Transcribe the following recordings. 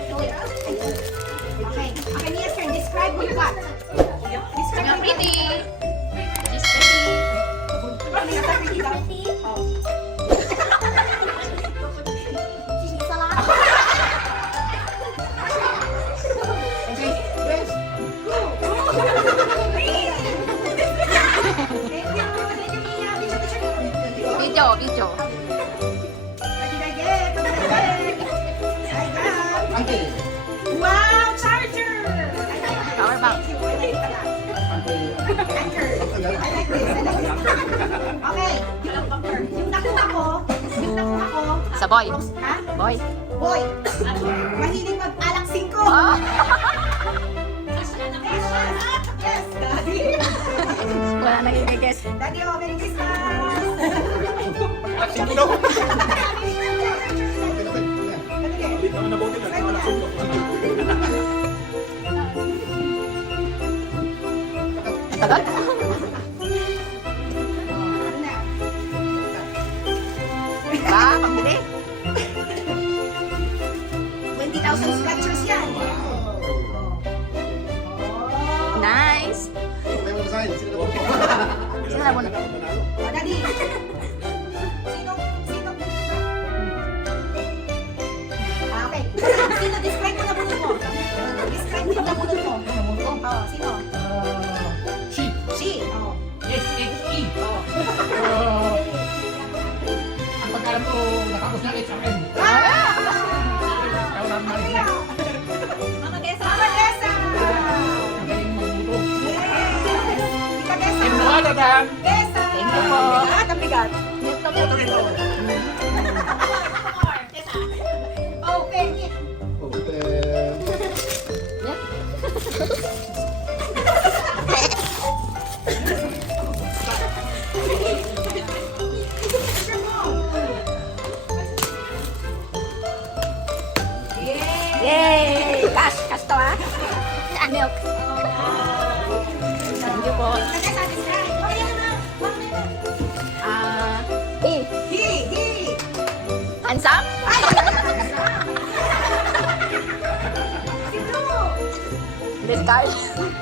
Okay. Okay, Nia's turn. Describe who you got. Describe Ang who you pretty. She's pretty. got. Oh. Okay. Yes. Go. Thank you. Thank you, Nia. Video, video. Wow, charger! Power bank. Anchor. I like this. Okay, yung nakuha ko, Sa boy. ha? Boy. Boy, mahilig mag-alak 5. Oh. Yes, Daddy. Wala nang i-guess. Daddy, oh, Merry Christmas! Tagal. Ah, pambili. 20,000 scratchers yan. Nice. Sino na muna? Oh, Daddy. Sino? Ah, okay. Sino? Describe mo na bunot mo. Describe mo na bunot mo. Oh, sino? She. Oh. SXE. Oh. Ang pagkalam ko, nakapos na HRM. Mama Tessa. Mama Tessa. Magaling magluto. Yay! Ika Tessa. And no other than, Tessa. Thank you po. Bigat, ang bigat. Okay, Nick. Yay! Yay! Cash! Cash to ah. Saan milk? Thank you po. Tessa, describe. Oh, yan na. He. He. Handsome? Sino? This Carl.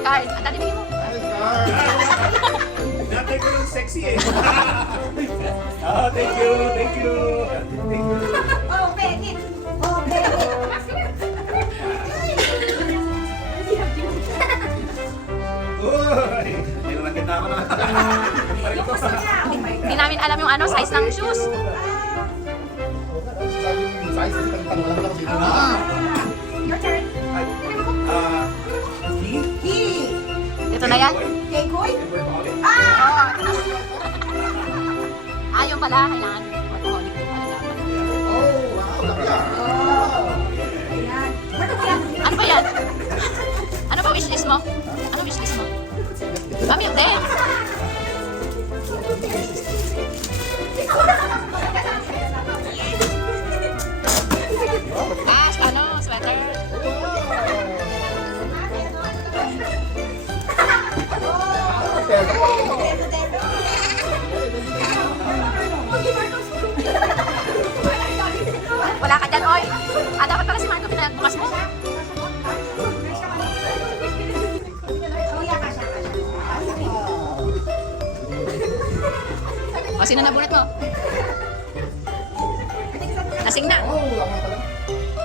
Carl, ang dati bigyan mo. Natay ko yung sexy eh. Oh, thank you. Okay, Nick. Okay. Uy, nilalagyan na ako na. Yung gusto niya. Oh my Hindi God. namin alam yung ano, size ng shoes. Your turn. He. Ito na yan. Kay Koy? Oo. Ayun pala, kailangan. Alcoholic din pala dapat. Ayan. Ano ba yan? Ano ba yan? Ano ba wishlist mo? Ano wishlist mo? Kami yung din. Cash, ano, sweater. Wala ka dyan, oy. Ah, dapat pala si Marco pinagbukas mo. O, sino nabunot mo? Lasing na. O,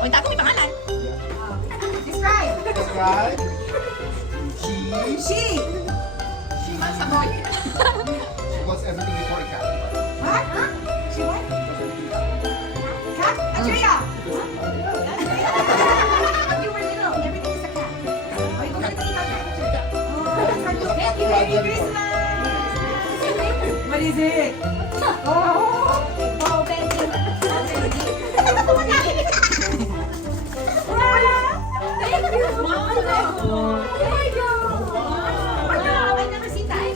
yung tapo may pangalan. Describe. She. Sa boy. What? She what? Cat? Andrea! When you were little, everything is a cat. Oh, you go to the cat. Oh, that's how you get you. Merry Christmas! What is it? Oh, thank you. Thank you. Oh my God. Wow, I never seen that.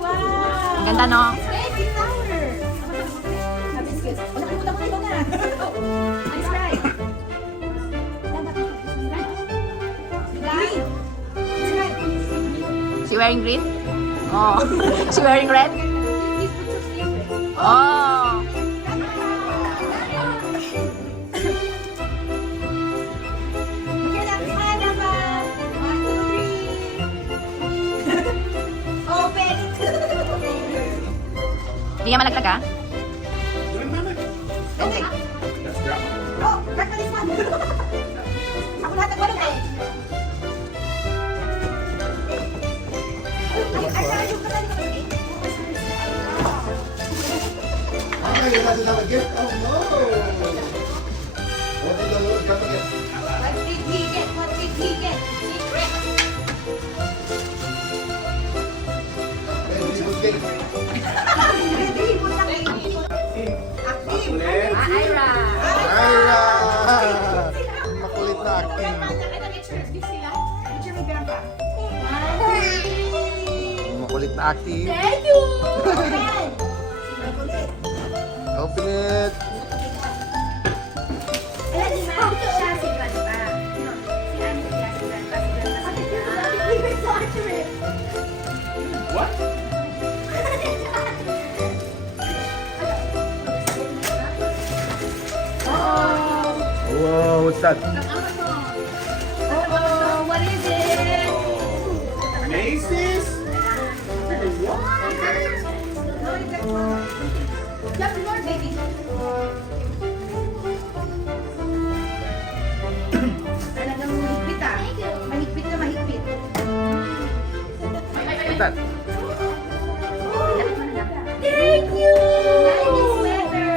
Wow. Ang ganda, no? Baby flower. Hibiscus. Oh, nakalimutan ko na ito na. Nice try. Green. Describe. She wearing green? Oh. She wearing red? Oh. Iya malaglag ah. Yun, mama. Hindi. That's drama. Oh, kakalis man. Ako lahat nagwalong eh. Ay, saan yung katalis ko eh? Okay, you're not gonna get. Oh no! What did the Lord come again? What did he get? What did he get? Secret. Very good day. Ready, punta kayo. Active. Ulit. Ira. Ira! Makulit na acting. Picture mo grandpa. Makulit na acting. Thank you. Makulit. Open it. Ayan, di ba? Siya si grandpa. Si ano siya si grandpa. Si grandpa. What? Wow, what's that? Oh, what is it? Macy's? Just more, baby. Talagang mahigpit ah. Mahigpit na mahigpit. What's that? Thank you! Nice sweater!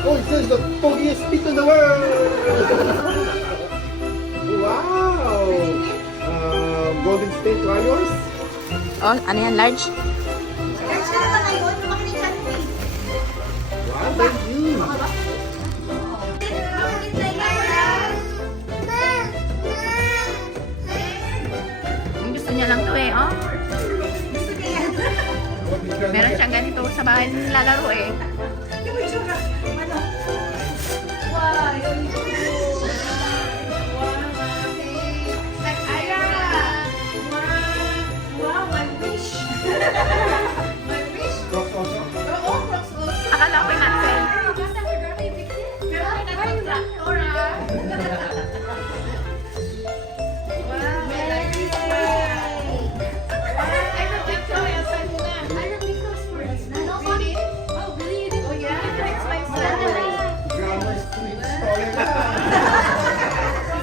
Oh, it says the foggiest feet in the world! Wow! Golden State Warriors? Oh, ano yan? Large? Kaya siya naman ngayon, makinig ka rin eh. Wow, thank you! Makinig na yan. Gusto niya lang to eh, oh. Gusto niya yan. Meron siyang ganito sa bahay lalaro eh. Yung may tsura. Ano? Wow, yun yun. Wow, my wish. My wish. Crocs also? Oo, Crocs also. Akala ko yung natin. Pero may nag-contract, Laura. Wow, may like-wish pa. Grammar Street Stolen.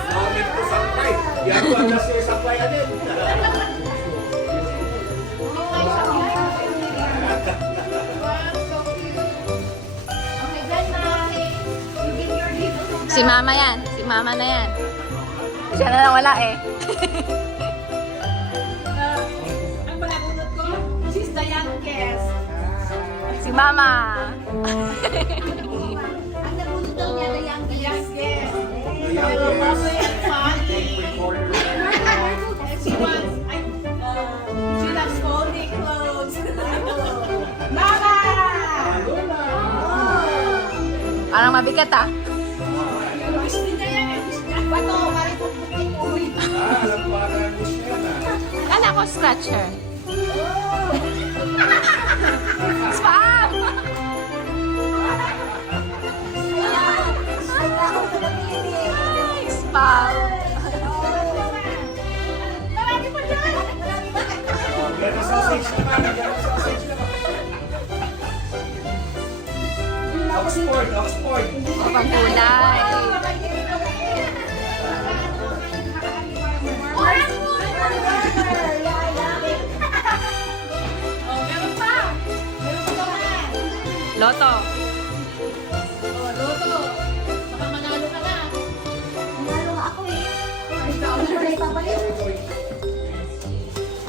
Namin ko supply. Yan ko ang nasa supply natin. Si mama yan. Si mama na yan. Siya na lang wala eh. Ang panabunod ko, she's the youngest. Si mama. Ang nabunod daw niya, the youngest. Yes. And she wants, she loves folding clothes. Mama! Parang mabigat ah. Wish din niya yan. Wish niya. Bato, maripot-putin uloy. Parang gusto yan ah. Kala ko scratcher. Spam! Spam! Marami pa dyan. Yan ang sausage naman. Yan ang sausage naman. Oxford, Oxford. Pang kulay. Oh, meron pa. Meron pa naman. Loto. Oh, Loto. Baka manalo ka na. Manalo nga ako eh. Ay, ikaw na ipabalik. Ay,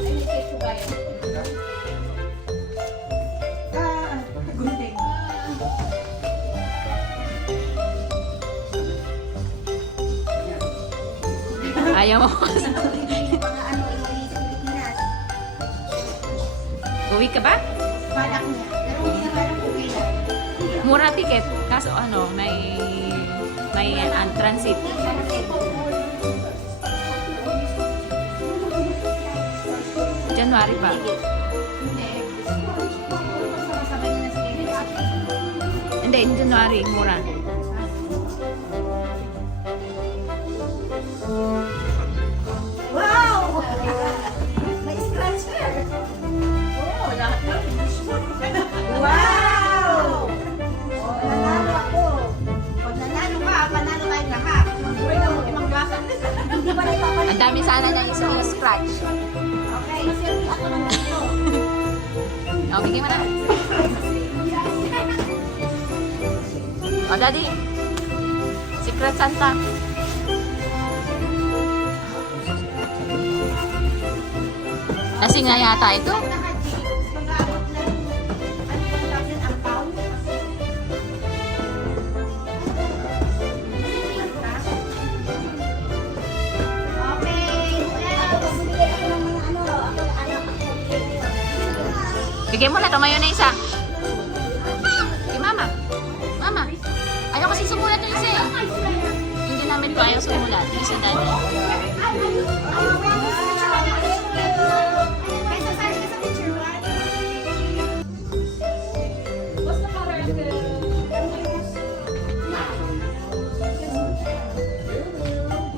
may cake ko ba yun? Gunting. Ayaw mo. Mga ano, iuwi sa Pilipinas. Uwi ka ba? Balak niya. Pero hindi na parang uwi na. Mura ticket. Kaso ano, may transit. January pa. Sabay niya na sa Pilipinas. Hindi, in January, mura. Wow! May pangalan niya yung scratch. Okay. Ako lang dito. O, bigyan mo na. O, Daddy. Secret Santa. Lasing na yata ito. Mag-aabot ng ano yung tawag yun, angpaw? Okay, Bigyan mo na, tumayo na isa. Kay Mama. Mama. Ayaw kasi sumulat yung isa eh. Hindi namin ko ayaw sumulat. Yung isa Daddy.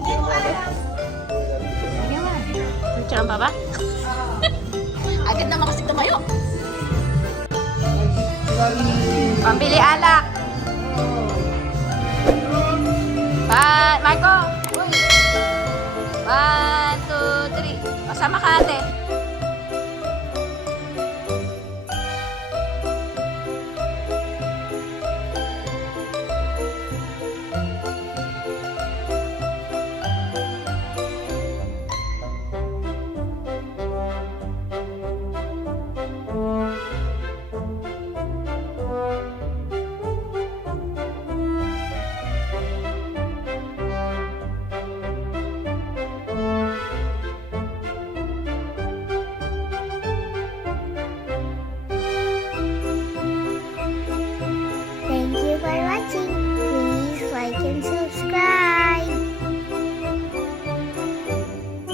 Bigyan mo. Picture pa ba? Agad naman kasi tumayo. Pambili alak. Marco. Uy. 1, 2, 3. Pasama ka ate.